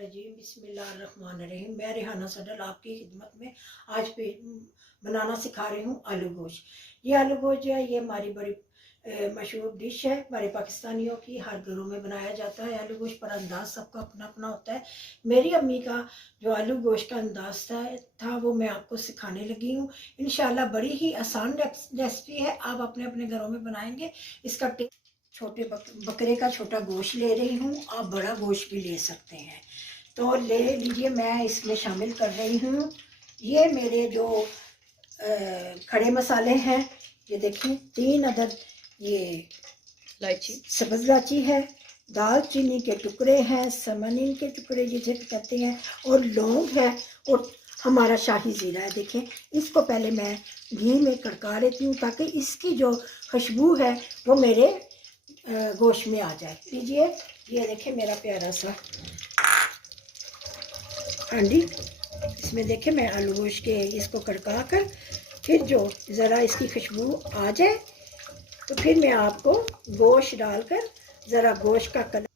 रजीम बिस्मिल्लाहिर्रहमानिर्रहीम। मैं रेहाना सडल आपकी खिदमत में आज पे बनाना सिखा रही हूँ आलू गोश्त। ये आलू गोश्त जो है ये हमारी बड़ी मशहूर डिश है, हमारे पाकिस्तानियों की। हर घरों में बनाया जाता है आलू गोश्त, पर अंदाज़ सबका अपना अपना होता है। मेरी अम्मी का जो आलू गोश्त का अंदाज़ था वो मैं आपको सिखाने लगी हूँ। इंशाल्लाह बड़ी ही आसान रेसिपी है, आप अपने अपने घरों में बनाएंगे। इसका छोटे बकरे का छोटा गोश्त ले रही हूँ, आप बड़ा गोश्त भी ले सकते हैं तो ले लीजिए। मैं इसमें शामिल कर रही हूँ ये मेरे जो खड़े मसाले हैं। ये देखिए 3 अदद ये इलायची, सब्ज़ इलायची है, दालचीनी के टुकड़े हैं, समनीन के टुकड़े जिसे कहते हैं, और लौंग है, और हमारा शाही ज़ीरा है। देखें इसको पहले मैं घी में कड़का लेती हूँ ताकि इसकी जो खुशबू है वो मेरे गोश्त में आ जाए। लीजिए ये देखें मेरा प्यारा सा हांडी, इसमें देखें मैं आलू गोश्त के इसको कड़का कर फिर जो ज़रा इसकी खुशबू आ जाए तो फिर मैं आपको गोश्त डालकर ज़रा गोश्त का कलर।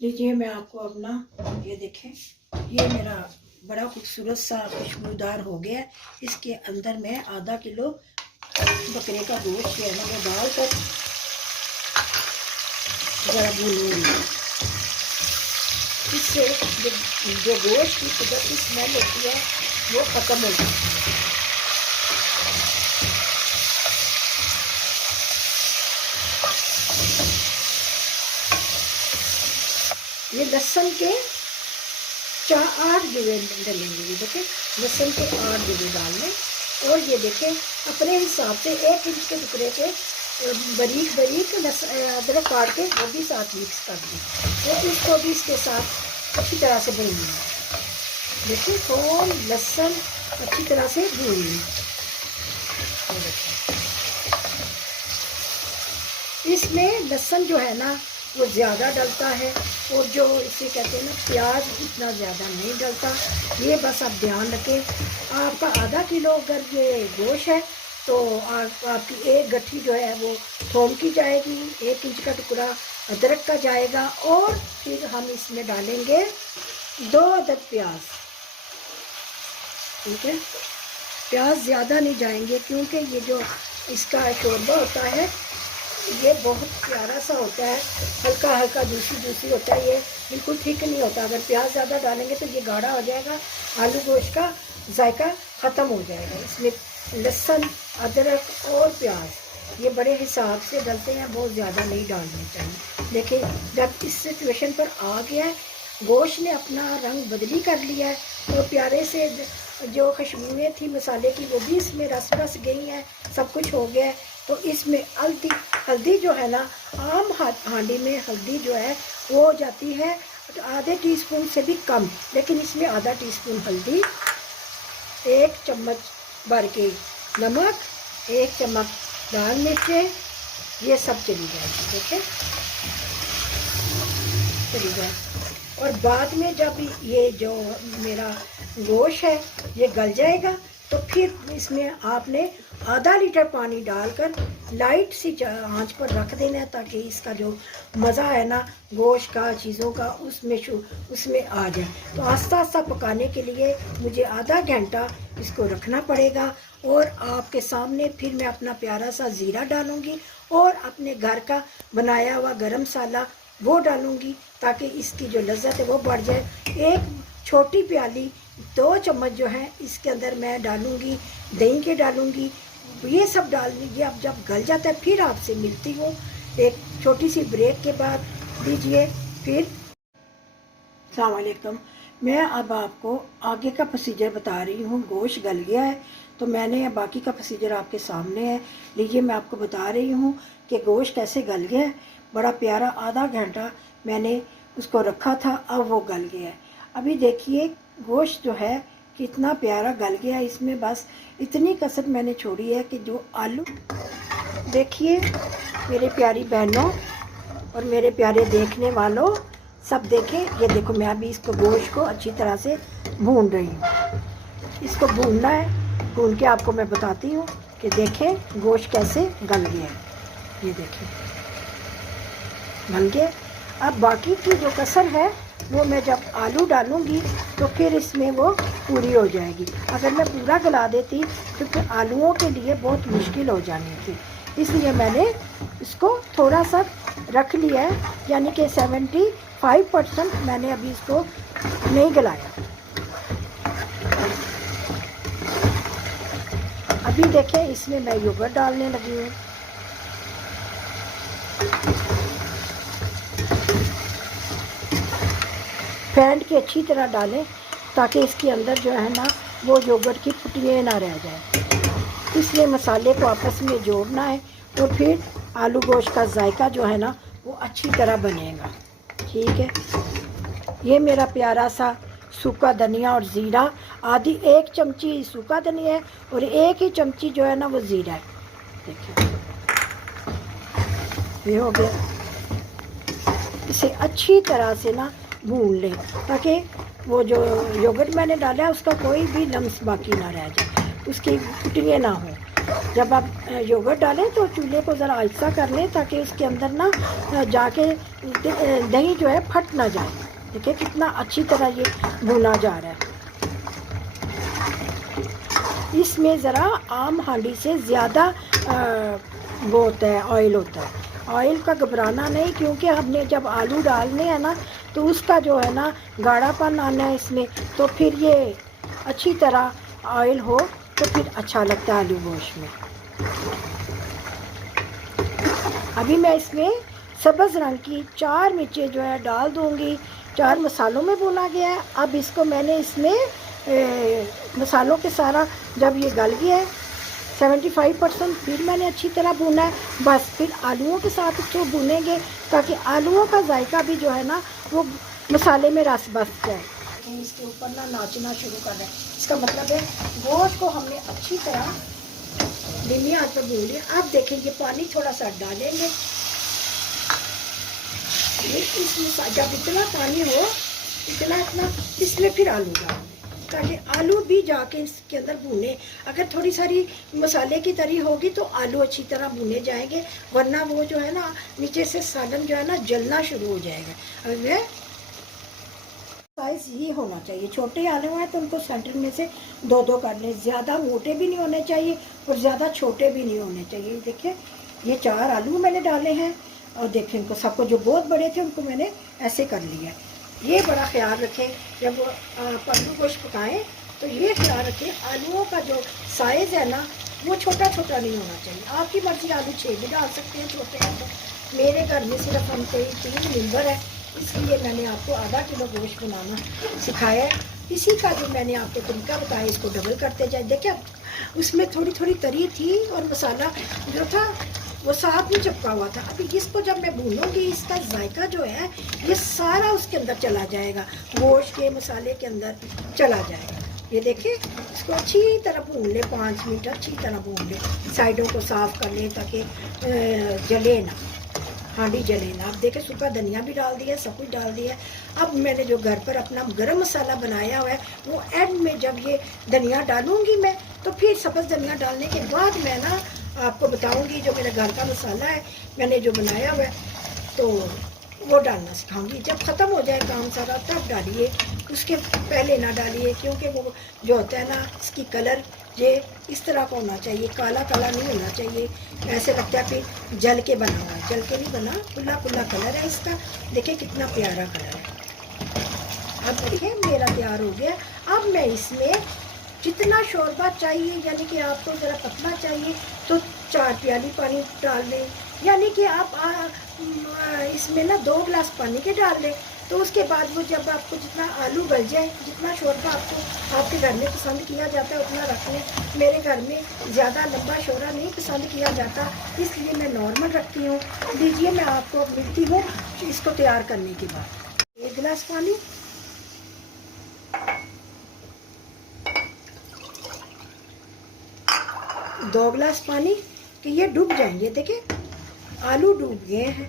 लीजिए मैं आपको अपना ये देखें ये मेरा बड़ा खूबसूरत सा खुशबूदार हो गया। इसके अंदर मैं आधा किलो बकरे का गोश्त जो है ना वो डालकर ज़रा भूनूंगी। इससे जो गोश्त की कुदरती स्मेल होती है वो ख़त्म हो जाती है। ये लहसुन के 8 जवे डलेंगे। ये देखें लहसुन के 8 जवे डालने, और ये देखें अपने हिसाब से 1 इंच के टुकड़े के बारीक बारीक अदरक काट के वो भी साथ मिक्स कर दें, और इसको भी इसके साथ अच्छी तरह से भूनना है। देखिए थोम लहसुन अच्छी तरह से भूनना। इसमें लहसुन जो है ना वो ज़्यादा डलता है, और जो इसे कहते हैं ना प्याज इतना ज़्यादा नहीं डलता। ये बस आप ध्यान रखें। आपका आधा किलो अगर ये गोश्त है तो आपकी 1 गट्ठी जो है वो थोम की जाएगी, 1 इंच का टुकड़ा अदरक का जाएगा, और फिर हम इसमें डालेंगे 2 अदद प्याज। ठीक है, प्याज ज़्यादा नहीं जाएंगे क्योंकि ये जो इसका शोरबा होता है ये बहुत प्यारा सा होता है, हल्का हल्का जूसी जूसी होता है, ये बिल्कुल ठीक नहीं होता। अगर प्याज ज़्यादा डालेंगे तो ये गाढ़ा हो जाएगा, आलू गोश्त का जायका ख़त्म हो जाएगा। इसमें लहसुन अदरक और प्याज ये बड़े हिसाब से डलते हैं, बहुत ज़्यादा नहीं डालने चाहिए। देखिए जब इस सिचुएशन पर आ गया है, गोश्त ने अपना रंग बदली कर लिया है, तो प्यारे से जो खुशबुएँ थी मसाले की वो भी इसमें रस बस गई हैं, सब कुछ हो गया है। तो इसमें हल्दी जो है ना, आम हांडी में हल्दी जो है वो हो जाती है आधे टीस्पून से भी कम, लेकिन इसमें आधा टीस्पून हल्दी, 1 चम्मच भर के नमक, 1 चम्मच लाल मिर्चें, ये सब चली जाएगी। देखिए चली जाए, और बाद में जब ये जो मेरा गोश्त है ये गल जाएगा तो फिर इसमें आपने आधा लीटर पानी डालकर लाइट सी आंच पर रख देना है, ताकि इसका जो मज़ा है ना गोश्त का चीज़ों का उसमें आ जाए। तो आस्ता आस्ता पकाने के लिए मुझे आधा घंटा इसको रखना पड़ेगा, और आपके सामने फिर मैं अपना प्यारा सा ज़ीरा डालूँगी और अपने घर का बनाया हुआ गरम मसाला वो डालूँगी, ताकि इसकी जो लज्जत है वो बढ़ जाए। 1 छोटी प्याली 2 चम्मच जो है इसके अंदर मैं डालूँगी दही के डालूँगी। ये सब डाल लीजिए। अब जब गल जाता है फिर आपसे मिलती हूँ एक छोटी सी ब्रेक के बाद। लीजिए फिर अस्सलाम वालेकुम। मैं अब आपको आगे का प्रोसीजर बता रही हूँ। गोश्त गल गया है तो मैंने बाकी का प्रोसीजर आपके सामने है। लीजिए मैं आपको बता रही हूँ कि गोश्त कैसे गल गया है। बड़ा प्यारा आधा घंटा मैंने उसको रखा था, अब वो गल गया है। अभी देखिए गोश्त जो है कितना प्यारा गल गया। इसमें बस इतनी कसर मैंने छोड़ी है कि जो आलू, देखिए मेरे प्यारी बहनों और मेरे प्यारे देखने वालों सब देखें। ये देखो मैं अभी इसको गोश्त को अच्छी तरह से भून रही हूँ। इसको भूनना है, भून के आपको मैं बताती हूँ कि देखें गोश्त कैसे गल गया है। ये देखें गल गया। अब बाकी की जो कसर है वो मैं जब आलू डालूँगी तो फिर इसमें वो पूरी हो जाएगी। अगर मैं पूरा गला देती तो फिर आलूओं के लिए बहुत मुश्किल हो जानी थी, इसलिए मैंने इसको थोड़ा सा रख लिया है, यानी कि 75% मैंने अभी इसको नहीं गलाया। अभी देखें इसमें मैं योगर्ट डालने लगी हूँ। फेंट के अच्छी तरह डालें ताकि इसके अंदर जो है ना वो योगर्ट की फुटियाँ ना रह जाए। इसलिए मसाले को आपस में जोड़ना है और फिर आलू गोश्त का जायका जो है ना वो अच्छी तरह बनेगा। ठीक है, ये मेरा प्यारा सा सूखा धनिया और ज़ीरा, आधी 1 चमची सूखा धनिया है और 1 ही चमची जो है ना वो ज़ीरा है। देखिए ये हो गया। इसे अच्छी तरह से ना भून लें ताकि वो जो योगर्ट मैंने डाला है उसका कोई भी लम्स बाकी ना रह जाए, उसकी फुटियाँ ना हो। जब आप योगर्ट डालें तो चूल्हे को ज़रा आहिस्ता कर लें ताकि उसके अंदर ना जाके दही जो है फट ना जाए। देखिए कितना अच्छी तरह ये भुना जा रहा है। इसमें ज़रा आम हांडी से ज़्यादा वो होता है, ऑयल होता है। ऑयल का घबराना नहीं, क्योंकि हमने जब आलू डालने हैं ना तो उसका जो है ना गाढ़ापन आना है इसमें, तो फिर ये अच्छी तरह ऑयल हो तो फिर अच्छा लगता है आलू गोश्त में। अभी मैं इसमें सब्ज़ रंग की 4 मिर्चें जो है डाल दूँगी। 4 मसालों में भुना गया है। अब इसको मैंने इसमें मसालों के सारा जब ये गल गया है 75%, फिर मैंने अच्छी तरह भुना है। बस फिर आलूओं के साथ इसको भुनेंगे ताकि आलूओं का जायका भी जो है ना वो मसाले में रस बस जाए। इसके ऊपर ना नाचना शुरू कर रहे हैं, इसका मतलब है गोश्त को हमने अच्छी तरह धीमी आंच पर भून लिया। अब देखें ये पानी थोड़ा सा डालेंगे, इसमें जब इतना पानी हो इतना इसमें फिर आलू डालेंगे ताकि आलू भी जाके इसके अंदर भुने। अगर थोड़ी सारी मसाले की तरी होगी तो आलू अच्छी तरह भुने जाएंगे, वरना वो जो है ना नीचे से सालन जो है ना जलना शुरू हो जाएगा। अब साइज़ ये होना चाहिए, छोटे आलू हैं तो उनको सेंटर में से 2-2 कर लें। ज़्यादा मोटे भी नहीं होने चाहिए और ज़्यादा छोटे भी नहीं होने चाहिए। देखिए ये 4 आलू मैंने डाले हैं और देखें इनको सबको, जो बहुत बड़े थे उनको मैंने ऐसे कर लिया। ये बड़ा ख्याल रखें जब आप आलू गोश्त पकाएं तो ये ख्याल रखें आलूओं का जो साइज़ है ना वो छोटा छोटा नहीं होना चाहिए। आपकी मर्ज़ी, आलू 6 भी डाल सकते हैं छोटे हैं तो। मेरे घर में सिर्फ हम 3 मेंबर है, इसलिए मैंने आपको आधा किलो गोश्त बनाना सिखाया है। इसी का जो मैंने आपको तरीका बताया, इसको डबल करते जाए। देखिए उसमें थोड़ी थोड़ी तरी थी और मसाला जो था वो साथ में चिपका हुआ था। अभी इसको जब मैं भूनूंगी इसका जायका जो है ये सारा उसके अंदर चला जाएगा, गोश्त के मसाले के अंदर चला जाएगा। ये देखिए इसको अच्छी तरह भून ले, 5 मिनट अच्छी तरह भून ले, साइडों को साफ़ कर ले ताकि जले ना, हांडी जले ना। अब देखिए सूखा धनिया भी डाल दिया, सब कुछ डाल दिया। अब मैंने जो घर पर अपना गरम मसाला बनाया हुआ है वो एंड में जब ये धनिया डालूंगी मैं तो फिर सब्ज़ धनिया डालने के बाद मैं ना आपको बताऊंगी जो मेरा घर का मसाला है मैंने जो बनाया हुआ है तो वो डालना सिखाऊंगी। जब ख़त्म हो जाए काम सारा तब डालिए, उसके पहले ना डालिए, क्योंकि वो जो होता है ना इसकी कलर ये इस तरह का होना चाहिए, काला काला नहीं होना चाहिए। ऐसे लगता है फिर जल के बना हुआ है, जल के नहीं बना, खुला खुला कलर है इसका। देखिए कितना प्यारा कलर है। अब देखिए मेरा तैयार हो गया। अब मैं इसमें जितना शोरबा चाहिए, यानी कि आपको ज़रा पतला चाहिए तो 4 प्याली पानी डाल दें, यानी कि आप इसमें ना 2 गिलास पानी के डाल दें। तो उसके बाद वो जब आपको जितना आलू गल जाए, जितना शोरबा आपको आपके घर में पसंद किया जाता है उतना रख लें। मेरे घर में ज़्यादा लंबा शोरबा नहीं पसंद किया जाता, इसलिए मैं नॉर्मल रखती हूँ। लीजिए मैं आपको मिलती हूँ इसको तैयार करने के बाद। 1 गिलास पानी, 2 गिलास पानी कि ये डूब जाएंगे। देखिए आलू डूब गए हैं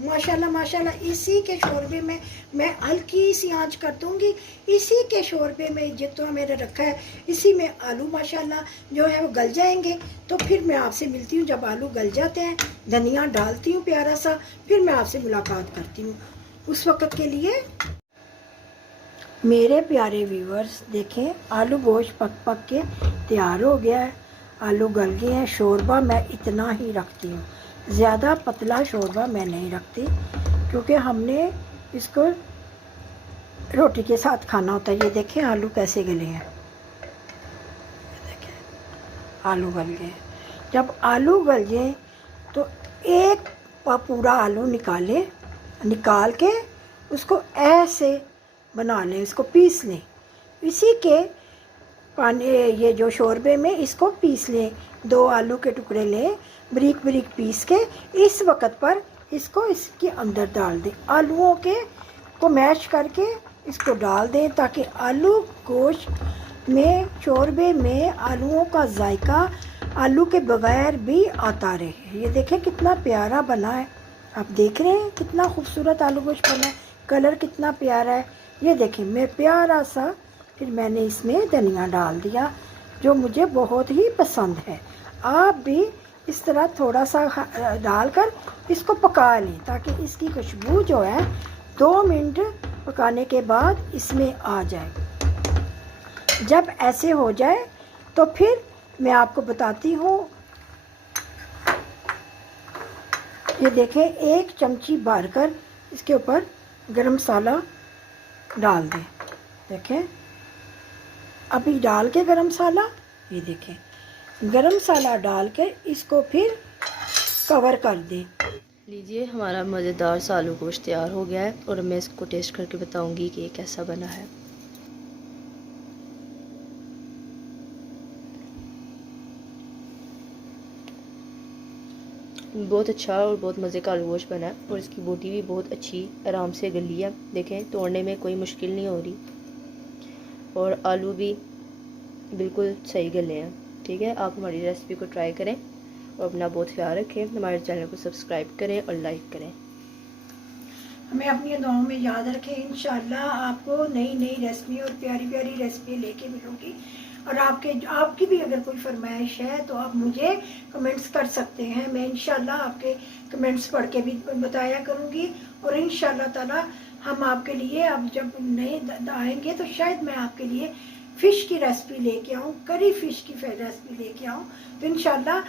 माशाल्लाह माशाल्लाह। इसी के शोरबे में मैं हल्की सी आंच कर दूंगी। इसी के शोरबे में जितना मेरा रखा है इसी में आलू माशाल्लाह जो है वो गल जाएंगे। तो फिर मैं आपसे मिलती हूँ जब आलू गल जाते हैं, धनिया डालती हूँ प्यारा सा, फिर मैं आपसे मुलाकात करती हूँ। उस वक़्त के लिए मेरे प्यारे व्यूअर्स देखें, आलू गोश्त पक पक के तैयार हो गया है, आलू गल गए हैं। शोरबा मैं इतना ही रखती हूँ, ज़्यादा पतला शोरबा मैं नहीं रखती, क्योंकि हमने इसको रोटी के साथ खाना होता है। ये देखें आलू कैसे गले हैं, देखें आलू गल गए। जब आलू गल जाए तो एक पूरा आलू निकाल के उसको ऐसे बना लें, इसको पीस लें। इसी के पानी ये जो शोरबे में इसको पीस लें। 2 आलू के टुकड़े लें, बारीक बारीक पीस के इस वक्त पर इसको इसके अंदर डाल दें। आलूओं के को मैश करके इसको डाल दें, ताकि आलू गोश्त में शोरबे में आलूओं का जायका आलू के बगैर भी आता रहे। ये देखें कितना प्यारा बना है, आप देख रहे हैं कितना खूबसूरत आलू गोश्त बना है, कलर कितना प्यारा है। ये देखें मैं प्यारा सा, फिर मैंने इसमें धनिया डाल दिया जो मुझे बहुत ही पसंद है। आप भी इस तरह थोड़ा सा डालकर इसको पका लें, ताकि इसकी खुशबू जो है 2 मिनट पकाने के बाद इसमें आ जाए। जब ऐसे हो जाए तो फिर मैं आपको बताती हूँ। ये देखें 1 चमची भरकर इसके ऊपर गरम मसाला डाल दें। देखें अभी डाल के गरम मसाला, ये देखें गरम मसाला डाल के इसको फिर कवर कर दें। लीजिए हमारा मज़ेदार सा आलू गोश्त तैयार हो गया है, और मैं इसको टेस्ट करके बताऊंगी कि ये कैसा बना है। बहुत अच्छा और बहुत मज़े का आलू गोश्त बना है, और इसकी बोटी भी बहुत अच्छी आराम से गली है। देखें तोड़ने में कोई मुश्किल नहीं हो रही, और आलू भी बिल्कुल सही गले हैं। ठीक है, आप हमारी रेसिपी को ट्राई करें और अपना बहुत ख्याल रखें। हमारे चैनल को सब्सक्राइब करें और लाइक करें। हमें अपनी दुआओं में याद रखें। इंशाल्लाह आपको नई नई रेसिपी और प्यारी प्यारी रेसिपी लेके मिलूँगी। और आपकी भी अगर कोई फरमाइश है तो आप मुझे कमेंट्स कर सकते हैं। मैं इंशाल्लाह आपके कमेंट्स पढ़ के भी बताया करूँगी। और इंशाल्लाह ताला हम आपके लिए, अब जब नए आएंगे तो शायद मैं आपके लिए फ़िश की रेसिपी लेके आऊँ, करी फ़िश की रेसिपी लेके आऊँ। तो इंशाल्लाह